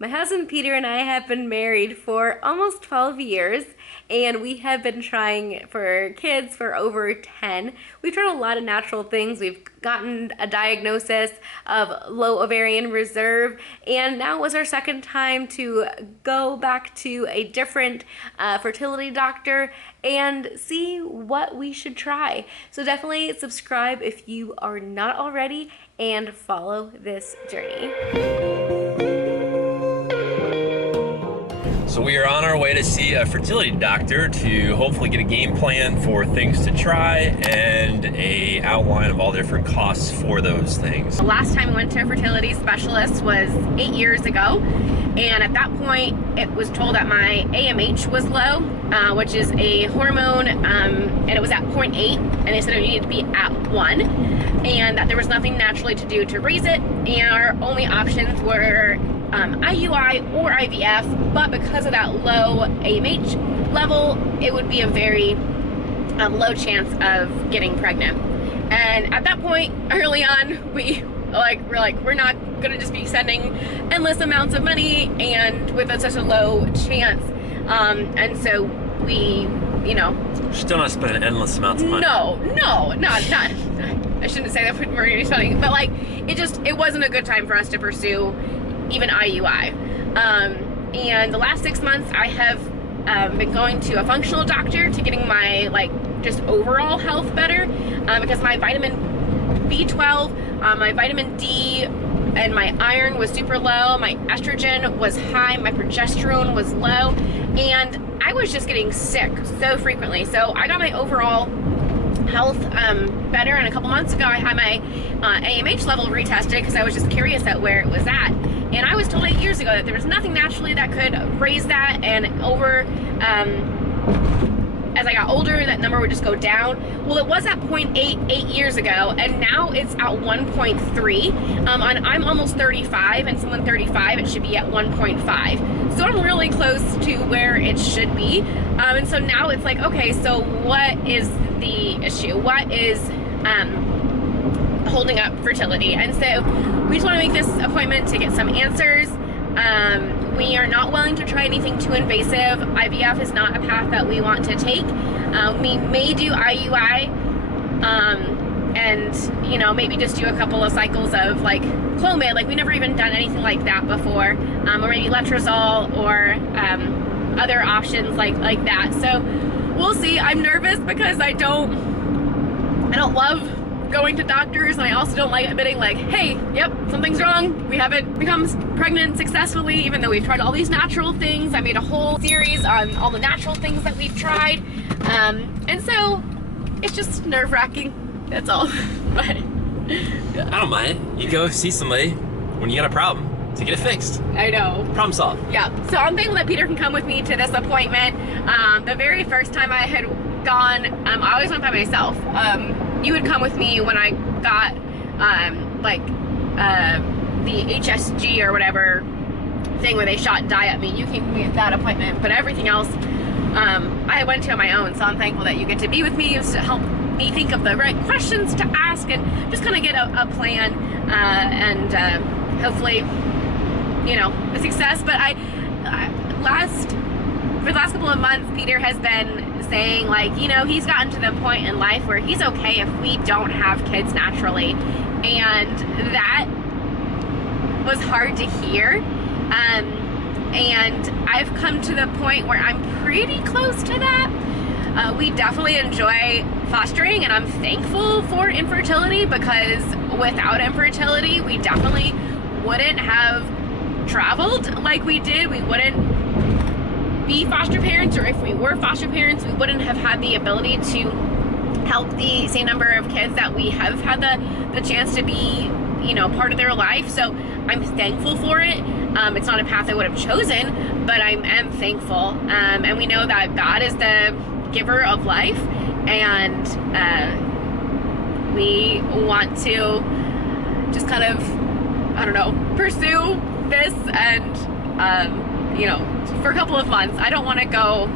My husband Peter and I have been married for almost 12 years, and we have been trying for kids for over 10. We've tried a lot of natural things. We've gotten a diagnosis of low ovarian reserve, and now was our second time to go back to a different fertility doctor and see what we should try. So definitely subscribe if you are not already and follow this journey. So we are on our way to see a fertility doctor to hopefully get a game plan for things to try and a outline of all the different costs for those things. The last time we went to a fertility specialist was 8 years ago, and at that point it was told that my AMH was low, which is a hormone, and it was at 0.8, and they said it needed to be at 1, and that there was nothing naturally to do to raise it, and our only options were IUI or IVF, but because of that low AMH level, it would be a very low chance of getting pregnant. And at that point, early on, we're not gonna just be sending endless amounts of money and with such a low chance. And so we, still not spending endless amounts of money. No, not. I shouldn't say that we're gonna be spending, but it wasn't a good time for us to pursue even IUI. And the last 6 months I have been going to a functional doctor to getting my just overall health better, because my vitamin B12, my vitamin D, and my iron was super low, my estrogen was high, my progesterone was low, and I was just getting sick so frequently. So I got my overall health better, and a couple months ago I had my AMH level retested because I was just curious at where it was at. And I was told 8 years ago that there was nothing naturally that could raise that, and as I got older, that number would just go down. Well, it was at 0.8 8 years ago, and now it's at 1.3. I'm almost 35, and someone 35, it should be at 1.5. So I'm really close to where it should be. And so now it's like, okay, so what is the issue? What is holding up fertility? And so we just want to make this appointment to get some answers. We are not willing to try anything too invasive. IVF is not a path that we want to take. We may do IUI, and maybe just do a couple of cycles of Clomid. We never even done anything like that before, or maybe letrozole, or other options like that. So we'll see. I'm nervous because I don't love going to doctors, and I also don't like admitting hey, yep, something's wrong. We haven't become pregnant successfully, even though we've tried all these natural things. I made a whole series on all the natural things that we've tried, and so it's just nerve-wracking, that's all. But I don't mind. You go see somebody when you got a problem to get it fixed. I know. Problem solved. Yeah, so I'm thankful that Peter can come with me to this appointment. The very first time I had gone, I always went by myself. You would come with me when I got the HSG or whatever thing where they shot dye at me. You came with me at that appointment, but everything else I went to on my own. So I'm thankful that you get to be with me to help me think of the right questions to ask and just kind of get a plan, and hopefully a success. But for the last couple of months, Peter has been saying he's gotten to the point in life where he's okay if we don't have kids naturally, and that was hard to hear, and I've come to the point where I'm pretty close to that. We definitely enjoy fostering, and I'm thankful for infertility, because without infertility we definitely wouldn't have traveled like we did. We wouldn't be foster parents, or if we were foster parents, we wouldn't have had the ability to help the same number of kids that we have had the chance to be part of their life. So I'm thankful for it. It's not a path I would have chosen, but I am thankful, and we know that God is the giver of life, and we want to just kind of pursue this, and for a couple of months. I don't want to go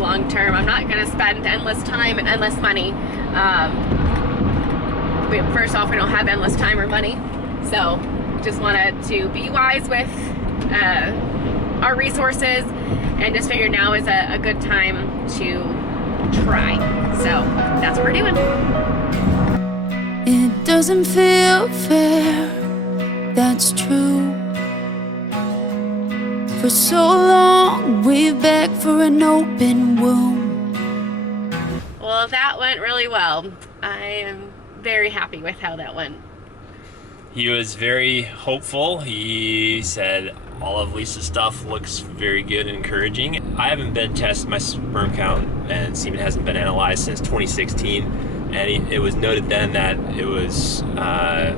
long term. I'm not going to spend endless time and endless money. First off, we don't have endless time or money, so just wanted to be wise with our resources, and just figured now is a good time to try. So that's what we're doing. It doesn't feel fair, that's true. For so long we've begged for an open wound. Well, that went really well. I am very happy with how that went. He was very hopeful. He said all of Lisa's stuff looks very good and encouraging. I haven't been tested, my sperm count and semen hasn't been analyzed since 2016, and it was noted then that it was a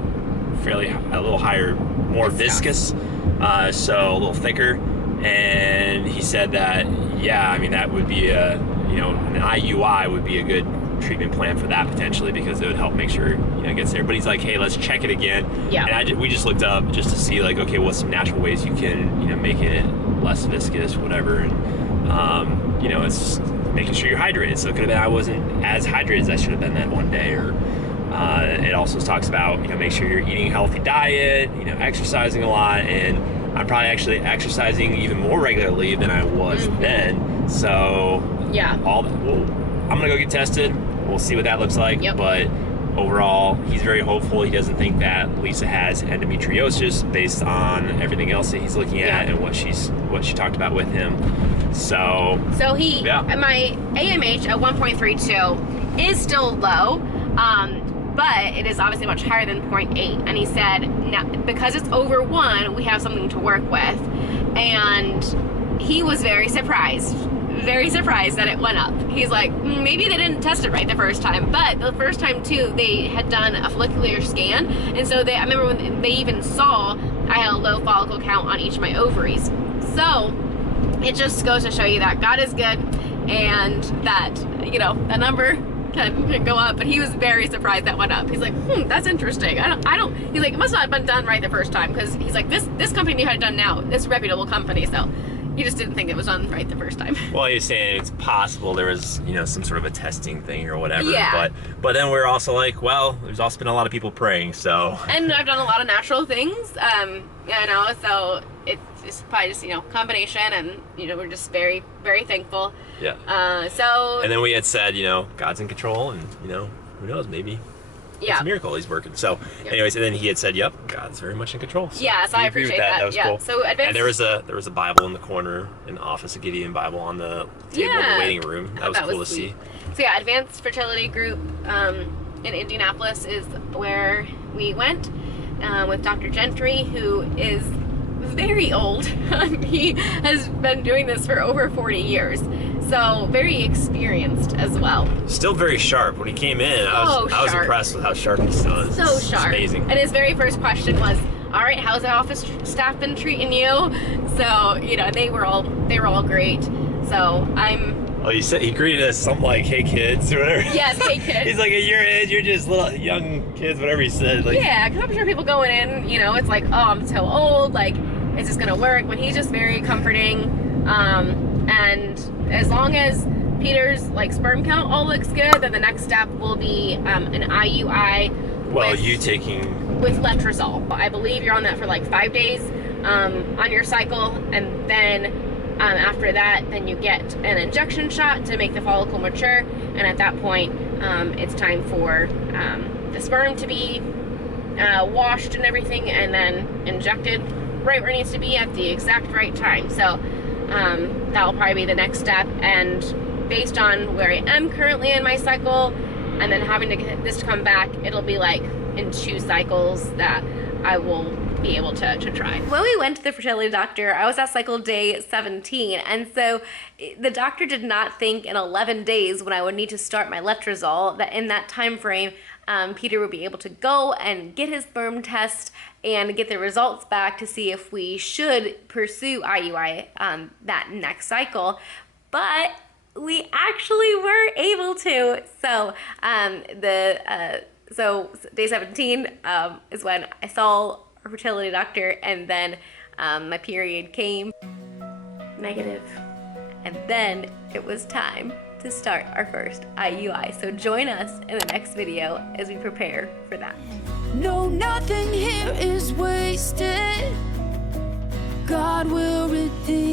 little higher, more viscous, so a little thicker. And he said that, yeah, I mean, that would be an IUI would be a good treatment plan for that potentially, because it would help make sure it gets there. But he's like, hey, let's check it again. Yeah. And we just looked up just to see, like, okay, what's some natural ways you can make it less viscous, whatever. And it's just making sure you're hydrated. So it could have been I wasn't as hydrated as I should have been that one day. Or it also talks about make sure you're eating a healthy diet, exercising a lot, and I'm probably actually exercising even more regularly than I was then. So yeah, I'm gonna go get tested. We'll see what that looks like. Yep. But overall, he's very hopeful. He doesn't think that Lisa has endometriosis based on everything else that he's looking at and what she talked about with him. So my AMH at 1.32 is still low, but it is obviously much higher than 0.8. And he said, now, because it's over 1, we have something to work with. And he was very surprised that it went up. He's like, maybe they didn't test it right the first time, but the first time too, they had done a follicular scan, and so I remember when they even saw I had a low follicle count on each of my ovaries. So it just goes to show you that God is good, and that that number can go up. But he was very surprised that went up. He's like, that's interesting. I don't. He's like, it must not have been done right the first time, because he's like, this company knew how to done now. This reputable company, so. He just didn't think it was done right the first time. Well, he's saying it's possible there was, some sort of a testing thing or whatever. Yeah. But then we're also like, well, there's also been a lot of people praying, so. And I've done a lot of natural things, so it's probably just, combination, and, we're just very, very thankful. Yeah. And then we had said, God's in control, and, who knows, maybe. Yeah. It's a miracle he's working. So, anyways, and then he had said, "Yep, God's very much in control." So yeah, so I appreciate that. That was cool. So and there was a Bible in the corner in the office, a Gideon Bible on the table in the waiting room. That was cool to see. So yeah, Advanced Fertility Group in Indianapolis is where we went with Dr. Gentry, who is very old. He has been doing this for over 40 years. So very experienced as well. Still very sharp. When he came in, I was impressed with how sharp he still is. So sharp. It's amazing. And his very first question was, "All right, how's the office staff been treating you?" So they were all great. So he said he greeted us something like, "Hey kids," or whatever. Yes, hey kids. He's like, at your age, you're just little young kids, whatever he said. Like, yeah, because I'm sure people going in, it's like, oh, I'm so old. Like, is this gonna work? But he's just very comforting. And as long as Peter's sperm count all looks good, then the next step will be an IUI. Well, you taking with letrozole. I believe you're on that for 5 days on your cycle, and then after that, then you get an injection shot to make the follicle mature, and at that point, it's time for the sperm to be washed and everything, and then injected right where it needs to be at the exact right time. So that will probably be the next step, and based on where I am currently in my cycle, and then having to get this to come back, it'll be in 2 cycles that I will be able to try. When we went to the fertility doctor, I was at cycle day 17, and so the doctor did not think in 11 days, when I would need to start my letrozole, that in that time frame Peter would be able to go and get his sperm test and get the results back to see if we should pursue IUI that next cycle. But we actually were able to. So so day 17 is when I saw a fertility doctor, and then my period came negative, and then it was time to start our first IUI. So join us in the next video as we prepare for that. No, nothing here is wasted. God will redeem.